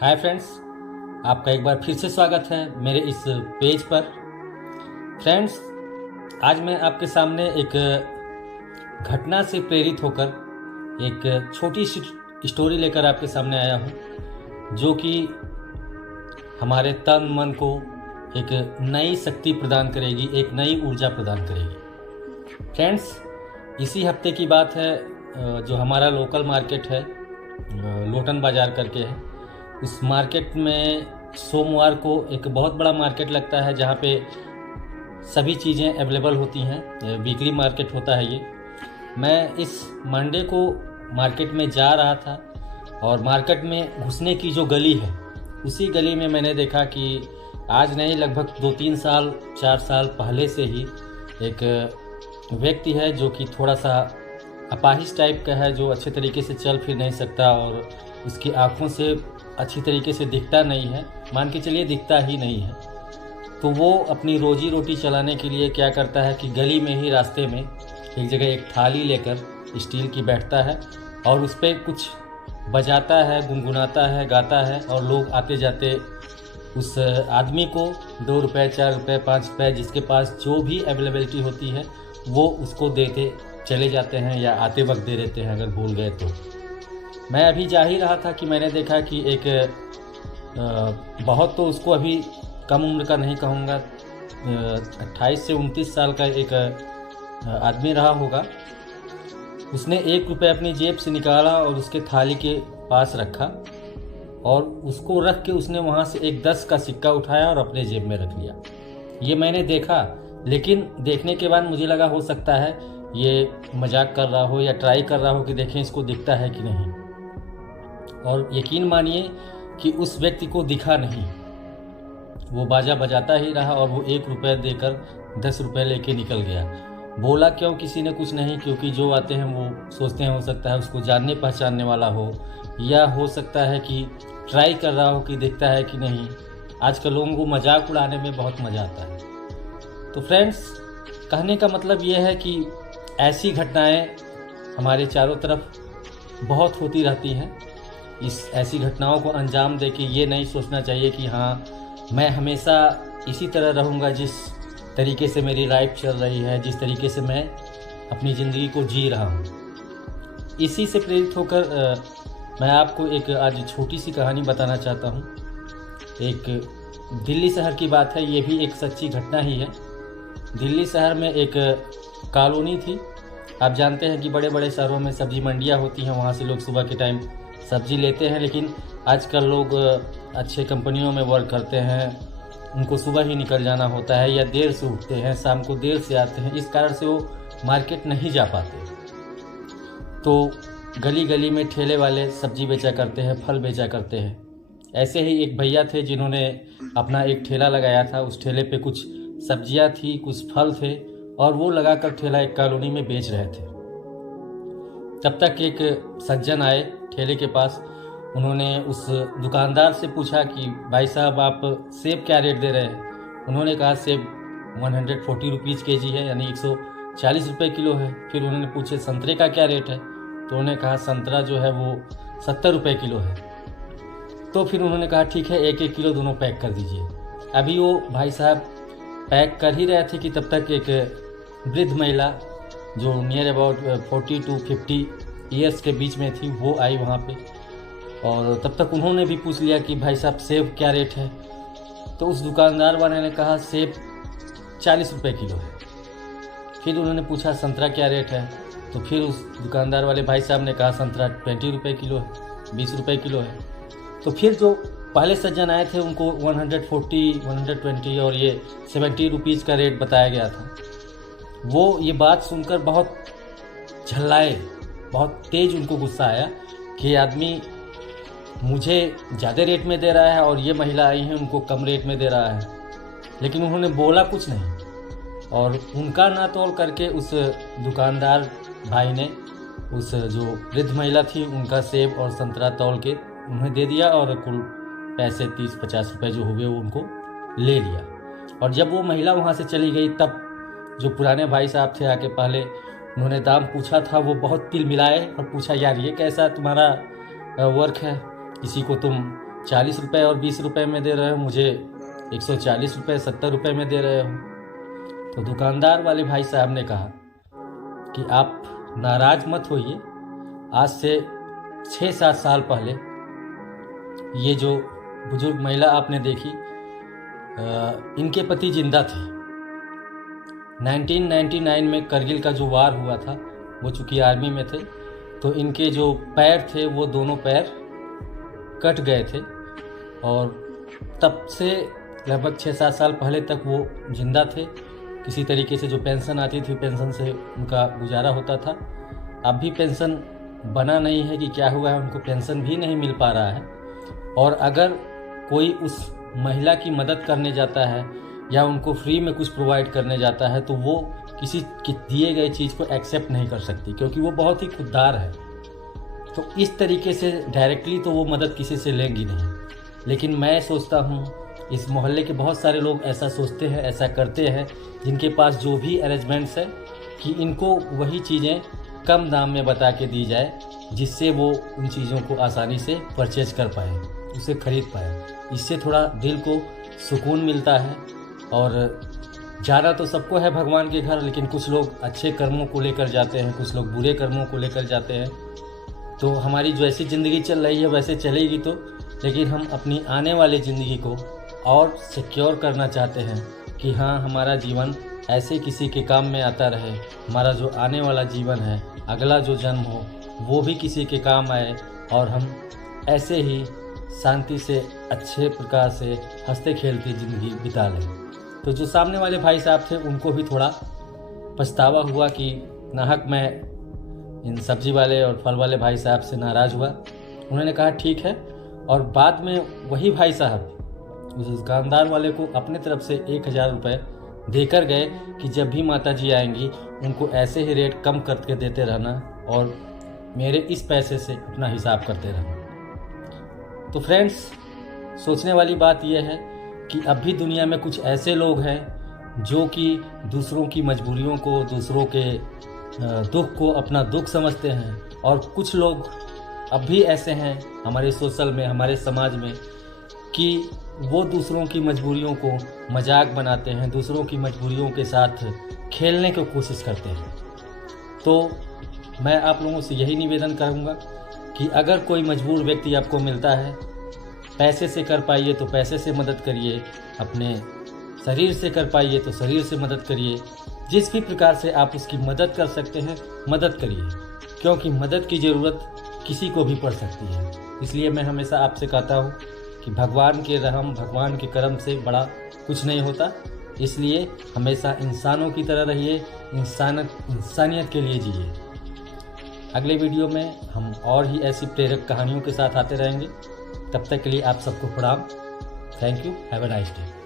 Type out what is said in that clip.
Hi friends, आपका एक बार फिर से स्वागत है मेरे इस पेज पर। फ्रेंड्स, आज मैं आपके सामने एक घटना से प्रेरित होकर एक छोटी सी स्टोरी लेकर आपके सामने आया हूँ, जो कि हमारे तन मन को एक नई शक्ति प्रदान करेगी, एक नई ऊर्जा प्रदान करेगी। फ्रेंड्स, इसी हफ्ते की बात है। जो हमारा लोकल मार्केट है, लोटन बाज़ार करके है, उस मार्केट में सोमवार को एक बहुत बड़ा मार्केट लगता है, जहाँ पे सभी चीज़ें अवेलेबल होती हैं। वीकली मार्केट होता है ये। मैं इस मंडे को मार्केट में जा रहा था और मार्केट में घुसने की जो गली है, उसी गली में मैंने देखा कि आज नहीं, लगभग 2-3 साल 4 साल पहले से ही एक व्यक्ति है जो कि थोड़ा सा अपाहिज टाइप का है, जो अच्छे तरीके से चल फिर नहीं सकता और उसकी आँखों से अच्छी तरीके से दिखता नहीं है, मान के चलिए दिखता ही नहीं है। तो वो अपनी रोजी रोटी चलाने के लिए क्या करता है कि गली में ही रास्ते में एक जगह एक थाली लेकर स्टील की बैठता है और उस पर कुछ बजाता है, गुनगुनाता है, गाता है, और लोग आते जाते उस आदमी को 2 रुपये, 4 रुपये, 5 रुपये, जिसके पास जो भी अवेलेबिलिटी होती है वो उसको देते चले जाते हैं या आते वक्त दे देते हैं अगर भूल गए तो। मैं अभी जा ही रहा था कि मैंने देखा कि एक बहुत तो उसको अभी कम उम्र का नहीं कहूँगा, 28 से 29 साल का एक आदमी रहा होगा। उसने 1 रुपये अपनी जेब से निकाला और उसके थाली के पास रखा और उसको रख के उसने वहाँ से एक 10 का सिक्का उठाया और अपने जेब में रख लिया। ये मैंने देखा, लेकिन देखने के बाद मुझे लगा हो सकता है ये मजाक कर रहा हो या ट्राई कर रहा हो कि देखें इसको दिखता है कि नहीं। और यकीन मानिए कि उस व्यक्ति को दिखा नहीं, वो बाजा बजाता ही रहा और वो 1 रुपये देकर 10 रुपये लेके निकल गया। बोला क्यों किसी ने कुछ नहीं, क्योंकि जो आते हैं वो सोचते हैं हो सकता है उसको जानने पहचानने वाला हो, या हो सकता है कि ट्राई कर रहा हो कि देखता है कि नहीं। आजकल लोगों को मजाक उड़ाने में बहुत मज़ा आता है। तो फ्रेंड्स, कहने का मतलब ये है कि ऐसी घटनाएं हमारे चारों तरफ बहुत होती रहती हैं। इस ऐसी घटनाओं को अंजाम दे के ये नहीं सोचना चाहिए कि हाँ, मैं हमेशा इसी तरह रहूँगा जिस तरीके से मेरी लाइफ चल रही है, जिस तरीके से मैं अपनी ज़िंदगी को जी रहा हूँ। इसी से प्रेरित होकर मैं आपको एक आज छोटी सी कहानी बताना चाहता हूँ। एक दिल्ली शहर की बात है, ये भी एक सच्ची घटना ही है। दिल्ली शहर में एक कॉलोनी थी। आप जानते हैं कि बड़े बड़े शहरों में सब्जी मंडियाँ होती हैं, वहाँ से लोग सुबह के टाइम सब्जी लेते हैं, लेकिन आजकल लोग अच्छे कंपनियों में वर्क करते हैं, उनको सुबह ही निकल जाना होता है या देर से उठते हैं, शाम को देर से आते हैं, इस कारण से वो मार्केट नहीं जा पाते। तो गली गली में ठेले वाले सब्जी बेचा करते हैं, फल बेचा करते हैं। ऐसे ही एक भैया थे जिन्होंने अपना एक ठेला लगाया था। उस ठेले पे कुछ सब्जियां थी, कुछ फल थे, और वो लगाकर ठेला एक कॉलोनी में बेच रहे थे। तब तक एक सज्जन आए ठेले के पास। उन्होंने उस दुकानदार से पूछा कि भाई साहब, आप सेब क्या रेट दे रहे हैं? उन्होंने कहा सेब 140 रुपीज़ kg है, यानी 140 रुपये किलो है। फिर उन्होंने पूछे संतरे का क्या रेट है? तो उन्होंने कहा संतरा जो है वो 70 रुपये किलो है। तो फिर उन्होंने कहा ठीक है, 1-1 किलो दोनों पैक कर दीजिए। अभी वो भाई साहब पैक कर ही रहे थे कि तब तक एक वृद्ध महिला जो नियर अबाउट 40 to 50 ईयर्स के बीच में थी, वो आई वहाँ पे। और तब तक उन्होंने भी पूछ लिया कि भाई साहब सेब क्या रेट है? तो उस दुकानदार वाले ने कहा सेब 40 रुपये किलो है। फिर उन्होंने पूछा संतरा क्या रेट है? तो फिर उस दुकानदार वाले भाई साहब ने कहा संतरा 20 रुपये किलो है, 20 रुपये किलो है। तो फिर जो पहले सज्जन आए थे उनको 140, 120 और ये 70 रुपीज़ का रेट बताया गया था। वो ये बात सुनकर बहुत झल्लाए, बहुत तेज़ उनको गुस्सा आया कि आदमी मुझे ज़्यादा रेट में दे रहा है और ये महिला आई है उनको कम रेट में दे रहा है। लेकिन उन्होंने बोला कुछ नहीं, और उनका ना तोल करके उस दुकानदार भाई ने उस जो वृद्ध महिला थी उनका सेब और संतरा तौल के उन्हें दे दिया और कुल पैसे 30-50 रुपये जो हुए वो उनको ले लिया। और जब वो महिला वहाँ से चली गई, तब जो पुराने भाई साहब थे आके पहले उन्होंने दाम पूछा था, वो बहुत तिल मिलाए और पूछा यार ये कैसा तुम्हारा वर्क है, किसी को तुम 40 रुपये और 20 रुपये में दे रहे हो, मुझे 140 रुपये 70 रुपये में दे रहे हो। तो दुकानदार वाले भाई साहब ने कहा कि आप नाराज़ मत होइए, आज से 6-7 साल पहले ये जो बुजुर्ग महिला आपने देखी, इनके पति जिंदा थे। 1999 में करगिल का जो वार हुआ था, वो चूँकि आर्मी में थे, तो इनके जो पैर थे वो दोनों पैर कट गए थे और तब से लगभग 6-7 साल पहले तक वो जिंदा थे। किसी तरीके से जो पेंशन आती थी, पेंशन से उनका गुजारा होता था। अब भी पेंशन बना नहीं है कि क्या हुआ है, उनको पेंशन भी नहीं मिल पा रहा है। और अगर कोई उस महिला की मदद करने जाता है या उनको फ्री में कुछ प्रोवाइड करने जाता है तो वो किसी की दिए गए चीज़ को एक्सेप्ट नहीं कर सकती, क्योंकि वो बहुत ही खुददार है। तो इस तरीके से डायरेक्टली तो वो मदद किसी से लेंगी नहीं। लेकिन मैं सोचता हूँ, इस मोहल्ले के बहुत सारे लोग ऐसा सोचते हैं, ऐसा करते हैं, जिनके पास जो भी अरेंजमेंट्स है कि इनको वही चीज़ें कम दाम में बता के दी जाए, जिससे वो उन चीज़ों को आसानी से परचेज कर पाए, उसे ख़रीद पाए। इससे थोड़ा दिल को सुकून मिलता है। और जाना तो सबको है भगवान के घर, लेकिन कुछ लोग अच्छे कर्मों को लेकर जाते हैं, कुछ लोग बुरे कर्मों को लेकर जाते हैं। तो हमारी जैसी ज़िंदगी चल रही है वैसे चलेगी तो, लेकिन हम अपनी आने वाली ज़िंदगी को और सिक्योर करना चाहते हैं कि हाँ, हमारा जीवन ऐसे किसी के काम में आता रहे, हमारा जो आने वाला जीवन है, अगला जो जन्म हो, वो भी किसी के काम आए और हम ऐसे ही शांति से अच्छे प्रकार से हंसते खेलते ज़िंदगी बिता लें। तो जो सामने वाले भाई साहब थे, उनको भी थोड़ा पछतावा हुआ कि नाहक मैं इन सब्जी वाले और फल वाले भाई साहब से नाराज़ हुआ। उन्होंने कहा ठीक है, और बाद में वही भाई साहब उस दुकानदार वाले को अपने तरफ से 1000 रुपये देकर गए कि जब भी माता जी आएंगी उनको ऐसे ही रेट कम करके देते रहना और मेरे इस पैसे से अपना हिसाब करते रहना। तो फ्रेंड्स, सोचने वाली बात यह है कि अब भी दुनिया में कुछ ऐसे लोग हैं जो कि दूसरों की मजबूरियों को, दूसरों के दुख को अपना दुख समझते हैं, और कुछ लोग अब भी ऐसे हैं हमारे सोशल में, हमारे समाज में, कि वो दूसरों की मजबूरियों को मजाक बनाते हैं, दूसरों की मजबूरियों के साथ खेलने की कोशिश करते हैं। तो मैं आप लोगों से यही निवेदन करूँगा कि अगर कोई मजबूर व्यक्ति आपको मिलता है, पैसे से कर पाइए तो पैसे से मदद करिए, अपने शरीर से कर पाइए तो शरीर से मदद करिए। जिस भी प्रकार से आप उसकी मदद कर सकते हैं, मदद करिए, क्योंकि मदद की ज़रूरत किसी को भी पड़ सकती है। इसलिए मैं हमेशा आपसे कहता हूँ कि भगवान के रहम, भगवान के करम से बड़ा कुछ नहीं होता। इसलिए हमेशा इंसानों की तरह रहिए, इंसानियत के लिए जिए। अगले वीडियो में हम और ही ऐसी प्रेरक कहानियों के साथ आते रहेंगे। तब तक के लिए आप सबको प्रणाम। Thank you. Have a nice day.